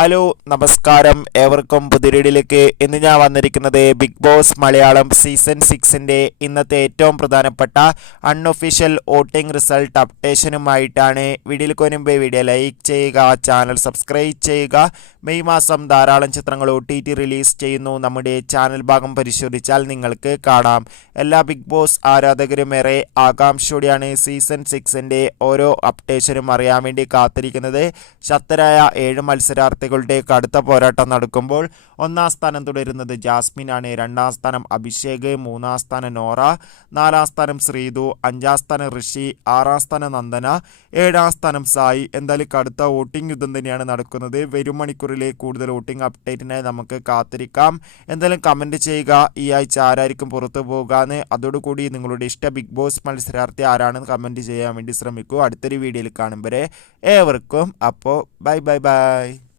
Hello നമസ്കാരം ഏവർക്കും പുതിയൊരിടിലേക്ക് ഇന്ന് ഞാൻ വന്നിരിക്കുന്നത് ബിഗ് ബോസ് മലയാളം സീസൺ 6ൻ്റെ ഇന്നത്തെ ഏറ്റവും പ്രധാനപ്പെട്ട അൺഒഫീഷ്യൽ വോട്ടിംഗ് റിസൾട്ട് അപ്ഡേഷനുമായിട്ടാണ്. വീഡിയോയിൽ മുൻപ് വീഡിയോ ലൈക്ക് ചെയ്യുക, ചാനൽ സബ്സ്ക്രൈബ് ചെയ്യുക. മെയ് മാസം ധാരാളം ചിത്രങ്ങൾ OTT റിലീസ് ചെയ്യുന്നു. നമ്മുടെ ചാനൽ ഭാഗം പരിശോധിച്ചാൽ നിങ്ങൾക്ക് കാണാം. എല്ലാ ബിഗ് ബോസ് ആരാധകരും ഏറെ ആകാംക്ഷയോടെയാണ് സീസൺ 6ൻ്റെ ഓരോ അപ്ഡേഷനും അറിയാൻ വേണ്ടി കാത്തിരിക്കുന്നത്. ശക്തരായ 7 മത്സരാർത്ഥികളുടെ കടുത്ത പോരാട്ടം നടക്കുമ്പോൾ ഒന്നാം സ്ഥാനം തുടരുന്നത് ജാസ്മിൻ ആണ്. രണ്ടാം സ്ഥാനം അഭിഷേക്, മൂന്നാം സ്ഥാനം നോറ, നാലാം സ്ഥാനം ശ്രീതു, അഞ്ചാം സ്ഥാനം ഋഷി, ആറാം സ്ഥാനം നന്ദന, ഏഴാം സ്ഥാനം സായി. എന്തായാലും കടുത്ത വോട്ടിംഗ് യുദ്ധം തന്നെയാണ് നടക്കുന്നത്. വരും മണിക്കൂറിലെ കൂടുതൽ വോട്ടിംഗ് അപ്ഡേറ്റിനായി നമുക്ക് കാത്തിരിക്കാം. എന്തായാലും കമൻറ്റ് ചെയ്യുക ഈ ആഴ്ച ആരായിരിക്കും പുറത്തു പോകുക എന്ന്. അതോടുകൂടി നിങ്ങളുടെ ഇഷ്ട ബിഗ് ബോസ് മത്സരാർത്ഥി ആരാണെന്ന് കമൻറ്റ് ചെയ്യാൻ വേണ്ടി ശ്രമിക്കൂ. അടുത്തൊരു വീഡിയോയിൽ കാണും വരെ ഏവർക്കും അപ്പോൾ ബൈ.